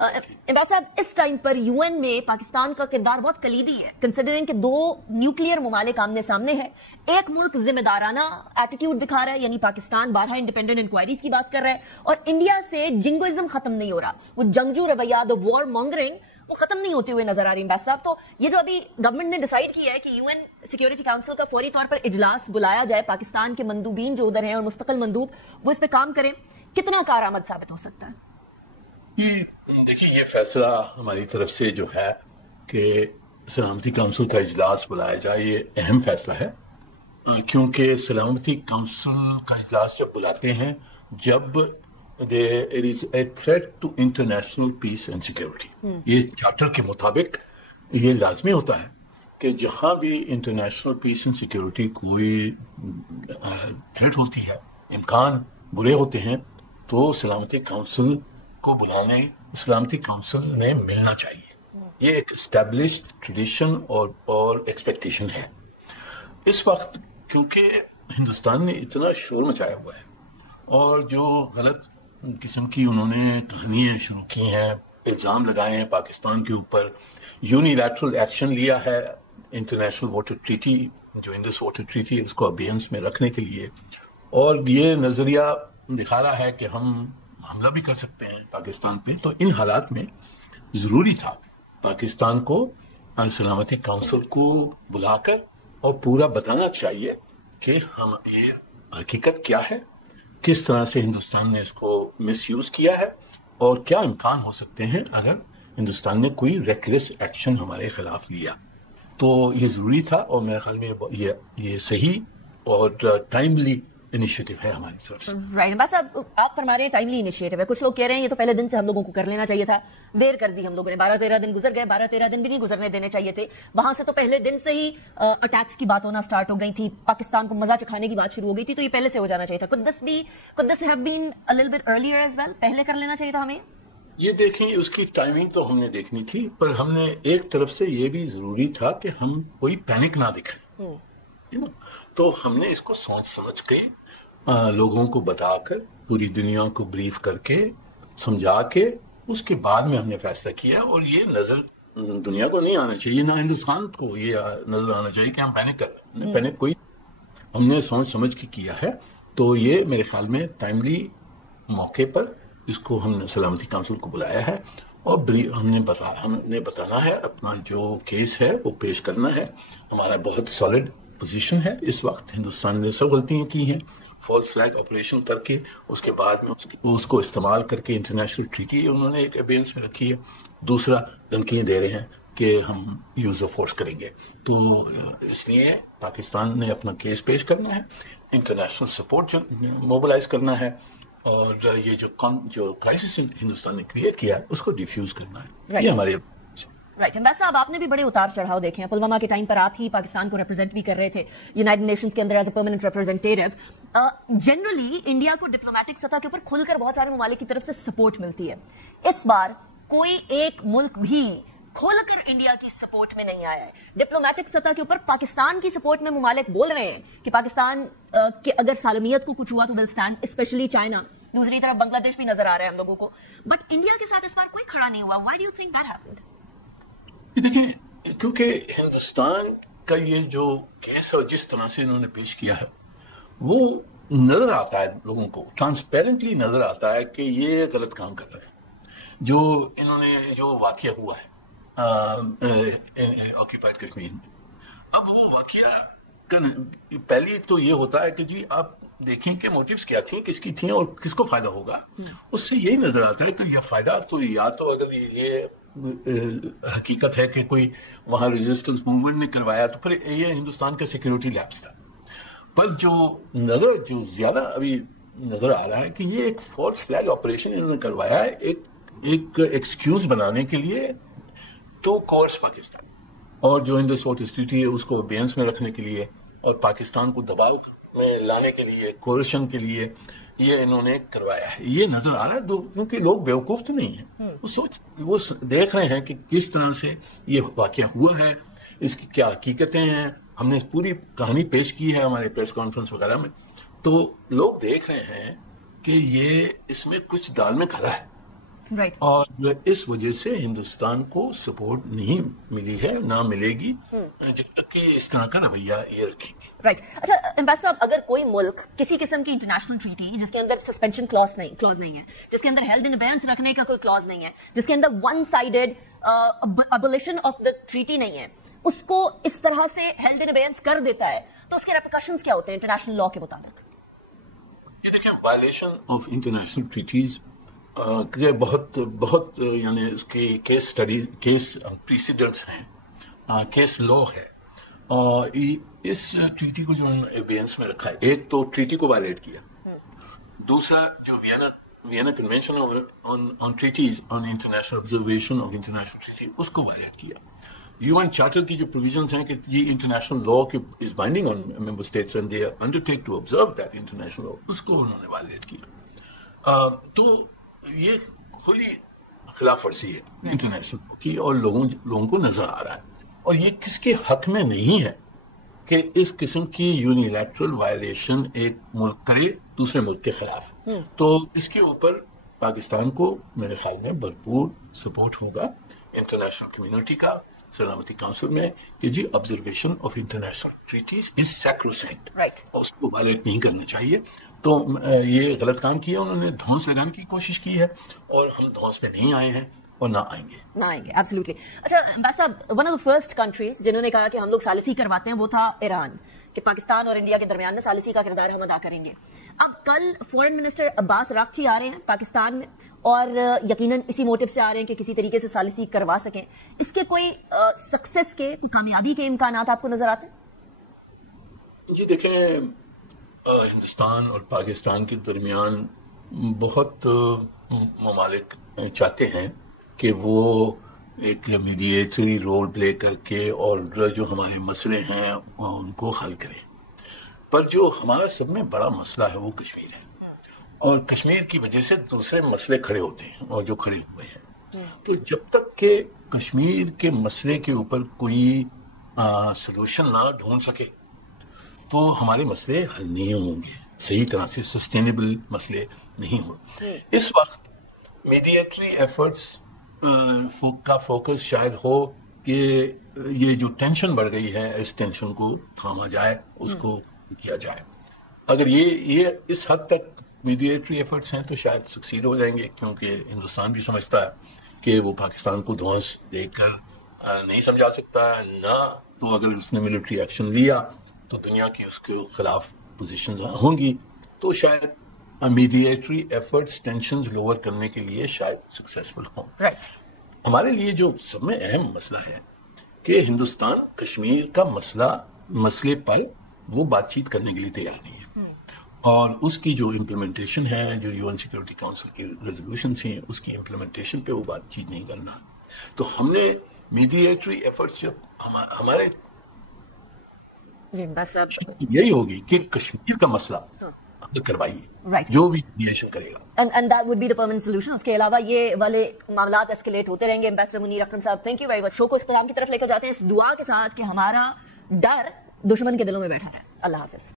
امباس صاحب, اس time per you N میں پاکستان کا کردار بہت کلیدی ہے, کنسیڈرنگ کہ دو نیوکلیئر ممالک آمنے سامنے ہیں. ایک ملک ذمہ دارانہ ایٹیٹیوڈ دکھا رہا ہے, یعنی پاکستان بارہا انڈیپینڈنٹ انکوائریز کی بات کر رہا ہے, اور انڈیا سے جنگوازم ختم نہیں ہو رہا, وہ جنگجو رویہ, دا وار مانگرنگ, وہ ختم نہیں ہوتے ہوئے نظر آ رہی. امباس صاحب, تو یہ جو ابھی گورنمنٹ نے ڈیسائیڈ کیا ہے کہ یو این سیکیورٹی کاؤنسل کا فوری طور پر اجلاس بلایا جائے, پاکستان کے مندوبین جو ادھر ہیں اور مستقل مندوب وہ اس پہ کام کریں, کتنا کارآمد ثابت ہو سکتا ہے؟ دیکھیے, یہ فیصلہ ہماری طرف سے جو ہے کہ سلامتی کونسل کا اجلاس بلایا جائے, یہ اہم فیصلہ ہے, کیونکہ سلامتی کونسل کا اجلاس جب بلاتے ہیں جب there is a threat to international peace and security. یہ چارٹر کے مطابق یہ لازمی ہوتا ہے کہ جہاں بھی انٹرنیشنل پیس اینڈ سیکورٹی کوئی تھریٹ ہوتی ہے, امکان برے ہوتے ہیں, تو سلامتی کونسل کو بلانے سلامتی کونسل میں ملنا چاہیے. یہ ایک اسٹیبلشڈ ٹریڈیشن اور ایکسپیکٹیشن ہے. اس وقت کیونکہ ہندوستان نے اتنا شور مچایا ہوا ہے اور جو غلط قسم کی انہوں نے کہانیاں شروع کی ہیں, الزام لگائے ہیں پاکستان کے اوپر, یونیلیٹرل ایکشن لیا ہے انٹرنیشنل واٹر ٹریٹی, جو انڈس واٹر ٹریٹی ہے اس کو ابینس میں رکھنے کے لیے, اور یہ نظریہ دکھا رہا ہے کہ ہم حملہ بھی کر سکتے ہیں پاکستان پہ. تو ان حالات میں ضروری تھا پاکستان کو سلامتی کونسل کو بلا کر اور پورا بتانا چاہیے کہ ہم یہ حقیقت کیا ہے, کس طرح سے ہندوستان نے اس کو مس یوز کیا ہے, اور کیا امکان ہو سکتے ہیں اگر ہندوستان نے کوئی ریکلیس ایکشن ہمارے خلاف لیا. تو یہ ضروری تھا, اور میرے خیال میں یہ صحیح اور ٹائملی انیشیٹو ہے ہماری طرف سے. رائٹ, بس اب آپ فرما رہے ہیں ٹائملی انیشیٹو ہے, کچھ لوگ کہہ رہے ہیں یہ تو پہلے دن سے ہم لوگوں کو کر لینا چاہیے تھا, دیر کر دی ہم لوگوں نے, 12-13 دن گزر گئے, 12-13 دن بھی نہیں گزرنے دینے چاہیے تھے. وہاں سے تو پہلے دن سے ہی اٹیکس کی بات ہونا سٹارٹ ہو گئی تھی, پاکستان کو مزہ چکھانے کی بات شروع ہو گئی تھی, تو یہ پہلے سے ہو جانا چاہیے تھا. could this have been a little bit earlier as well, پہلے کر لینا چاہیے تھا ہمیں. یہ دیکھیں, اس کی ٹائمنگ تو ہم نے دیکھنی تھی, پر ہم نے ایک طرف سے یہ بھی ضروری تھا کہ ہم کوئی پینک نہ دکھائیں. تو ہم نے اس کو سوچ سمجھ کے لوگوں کو بتا کر, پوری دنیا کو بریف کر کے, سمجھا کے, اس کے بعد میں ہم نے فیصلہ کیا. اور یہ نظر دنیا کو نہیں آنا چاہیے, نہ ہندوستان کو یہ نظر آنا چاہیے کہ ہم پینک کر رہے ہیں. پینک کوئی, ہم نے سوچ سمجھ کے کیا ہے. تو یہ میرے خیال میں ٹائملی موقع پر اس کو ہم نے سلامتی کونسل کو بلایا ہے, اور ہم نے بتانا ہے اپنا جو کیس ہے وہ پیش کرنا ہے. ہمارا بہت سالڈ پوزیشن ہے اس وقت. ہندوستان نے سب غلطیاں کی ہیں, فالس فلیگ آپریشن کر کے, اس کے بعد میں اس کو استعمال کر کے انٹرنیشنل ٹریٹی انہوں نے ایک ابینس میں رکھی ہے. دوسرا, دھمکیاں دے رہے ہیں کہ ہم یوز آف فورس کریں گے. تو اس لیے پاکستان نے اپنا کیس پیش کرنا ہے, انٹرنیشنل سپورٹ موبلائز کرنا ہے, اور یہ جو کرائسس ہندوستان نے کریٹ کیا ہے اس کو ڈیفیوز کرنا ہے. یہ ہمارے رائٹ. امباس صاحب, آپ نے بھی بڑے اتار چڑھاؤ دیکھے ہیں. پلوامہ کے ٹائم پر آپ ہی پاکستان کو ریپرزینٹ بھی کر رہے تھے یونائٹڈ نیشنز کے اندر as a permanent representative. Generally India کو ڈپلومیٹک سطح کے اوپر کھل کر بہت سارے ممالک کی طرف سے سپورٹ ملتی ہے. اس بار کوئی ایک ملک بھی کھول کر انڈیا کی سپورٹ میں نہیں آیا ہے. ڈپلومیٹک سطح کے اوپر پاکستان کی سپورٹ میں ممالک بول رہے ہیں کہ پاکستان کے اگر سالمیت کو کچھ ہوا تو ول اسٹینڈ, اسپیشلی چائنا. دوسری طرف بنگلہ دیش بھی نظر آ رہا ہے ہم لوگوں کو, بٹ انڈیا کے ساتھ اس بار کوئی کھڑا نہیں ہوا. Why do you think that happened? دیکھیں, کیونکہ ہندوستان کا یہ جو کیس ہے جس طرح سے انہوں نے پیش کیا ہے وہ نظر آتا ہے لوگوں کو, ٹرانسپیرنٹلی نظر آتا ہے کہ یہ غلط کام کر رہے ہیں. جو انہوں نے جو واقعہ ہوا ہے آکیپائڈ کشمیر میں, اب وہ واقعہ پہلی تو یہ ہوتا ہے کہ جی آپ دیکھیں کہ موٹیوز کیا تھیں, کس کی تھیں اور کس کو فائدہ ہوگا. اس سے یہی نظر آتا ہے کہ یہ فائدہ تو یا تو اگر یہ حقیقت ہے کہ کوئی وہاں ریزسٹنس موومنٹ نے کروایا تو پھر یہ ہندوستان کا سیکیورٹی لیپس تھا. پر جو زیادہ ابھی نظر آ رہا ہے کہ یہ ایک فالس فلیگ آپریشن انہوں نے کروایا ہے ایک ایکسکیوز بنانے کے لیے ٹو کورس پاکستان, اور جو انڈس واٹر ٹریٹی ہے اس کو بیانس میں رکھنے کے لیے اور پاکستان کو دباؤ میں لانے کے لیے, کوریشن کے لیے یہ انہوں نے کروایا ہے. یہ نظر آ رہا ہے کیونکہ لوگ بیوقوف تو نہیں ہیں, وہ دیکھ رہے ہیں کہ کس طرح سے یہ واقعہ ہوا ہے, اس کی کیا حقیقتیں ہیں. ہم نے پوری کہانی پیش کی ہے ہمارے پریس کانفرنس وغیرہ میں, تو لوگ دیکھ رہے ہیں کہ یہ اس میں کچھ دال میں کھرا ہے. Right. اور اس وجہ سے ہندوستان کو سپورٹ نہیں ملی ہے، نہ ملے گی جب تک کہ اس طرح کا رویہ یہ رکھیں گے. رائٹ. اچھا امبیسڈر صاحب، اگر کوئی ملک کسی قسم کی انٹرنیشنل ٹریٹی جس کے اندر سسپینشن کلاز نہیں ہے، جس کے اندر ہیلڈ ان ابینس رکھنے کا کوئی کلاز نہیں ہے، جس کے اندر one sided abolition of the treaty نہیں ہے، اس کو اس طرح سے ہیلڈ ان ابینس کر دیتا ہے، تو اس کے ریپریکاشنز کیا ہوتے ہیں انٹرنیشنل لا کے مطابق؟ یہ دیکھیں، وائلیشن آف انٹرنیشنل ٹریٹیز کے بہت یعنی اس کی کیس اسٹڈی، کیس پریسیڈنٹس ہیں، کیس لا ہے. اور اس ٹریٹی کو جو ایبینس میں رکھا ہے، ایک تو ٹریٹی کو وائلیٹ کیا، دوسرا جو Vienna convention on treaties on international observation of international treaty, اس کو وائلیٹ کیا. UN چارٹر کی جو پروویژنز ہیں کہ یہ انٹرنیشنل لا کی is binding on member states and they undertake to observe that international law, اس کو انہوں نے وائلیٹ کیا. تو یہ کھلی خلاف ورزی ہے انٹرنیشنل لا کی، اور لوگوں کو نظر آ رہا ہے. اور یہ کس کے حق میں نہیں ہے کہ اس قسم کی یونیلیٹرل وائلیشن ایک ملک کرے دوسرے ملک کے خلاف. تو اس کے اوپر پاکستان کو میرے خیال میں بھرپور سپورٹ ہوگا انٹرنیشنل کمیونٹی کا، سلامتی کونسل میں، کہ جی آبزرویشن آف انٹرنیشنل ٹریٹیز از سیکروسینٹ، اس کو وائلیٹ نہیں کرنا چاہیے. تو یہ غلط کام کیا انہوں نے، دھونس لگانے کی کوشش کی ہے، اور ہم دھونس پہ نہیں آئے ہیں اور نہ آئیں گے. ایبسلیوٹلی. اچھا صاحب، one of the first countries جنہوں نے کہا کہ ہم لوگ ثالثی کرواتے ہیں وہ تھا ایران، کہ پاکستان اور انڈیا کے درمیان میں ثالثی کا کردار ہم ادا کریں گے. اب کل فورن منسٹر عباس راغچی آ رہے ہیں پاکستان میں، اور یقیناً اسی موٹو سے آ رہے ہیں کہ کسی طریقے سے ثالثی کروا سکیں. اس کے کوئی سکسیس کے، کوئی کامیابی کے امکانات آپ کو نظر آتے ہیں؟ جی دیکھیں، ہندوستان اور پاکستان کے درمیان بہت ممالک چاہتے ہیں کہ وہ ایک میڈیٹری رول پلے کر کے اور جو ہمارے مسئلے ہیں ان کو حل کریں. پر جو ہمارا سب میں بڑا مسئلہ ہے وہ کشمیر ہے، اور کشمیر کی وجہ سے دوسرے مسئلے کھڑے ہوتے ہیں، اور جو کھڑے ہوئے ہیں. تو جب تک کہ کشمیر کے مسئلے کے اوپر کوئی سلوشن نہ ڈھونڈ سکے تو ہمارے مسئلے حل نہیں ہوں گے، صحیح طرح سے سسٹینیبل مسئلے نہیں ہوں. اس وقت میڈیٹری ایفرٹس کا فوکس شاید ہو کہ یہ جو ٹینشن بڑھ گئی ہے اس ٹینشن کو تھاما جائے، اس کو کیا جائے. اگر یہ اس حد تک میڈیٹری ایفرٹس ہیں تو شاید سکسیڈ ہو جائیں گے، کیونکہ ہندوستان بھی سمجھتا ہے کہ وہ پاکستان کو دھونس دے کر نہیں سمجھا سکتا ہے، نہ تو اگر اس نے ملٹری ایکشن لیا تو دنیا کی اس کے خلاف پوزیشنز ہوں گی. تو شاید میڈیٹری ایفرٹس ٹینشنز لوور کرنے کے لیے شاید سکسیسفل ہوں. ہمارے لیے جو سب میں اہم مسئلہ ہے کہ ہندوستان کشمیر کا مسئلے پر وہ بات چیت کرنے کے لیے تیار نہیں ہے، اور اس کی جو امپلیمنٹیشن ہے، جو UN سیکورٹی کونسل کی ریزولوشنز ہیں، اس کی امپلیمنٹیشن پہ وہ بات چیت نہیں کرنا. تو ہم نے میڈیٹری ایفرٹس جب ہمارے یہی ہوگی کہ کشمیر کا مسئلہ حل کروائیے، جو بھی میڈیشن کرے گا، and that would be the permanent solution. اس کے علاوہ یہ والے معاملات اسکیلیٹ ہوتے رہیں گے. امبیسڈر منیر اکرم صاحب، تھینک یو ویری مچ. شو کو اختتام کی طرف لے کر جاتے ہیں اس دعا کے ساتھ کہ ہمارا ڈر دشمن کے دلوں میں بیٹھا ہے. اللہ حافظ.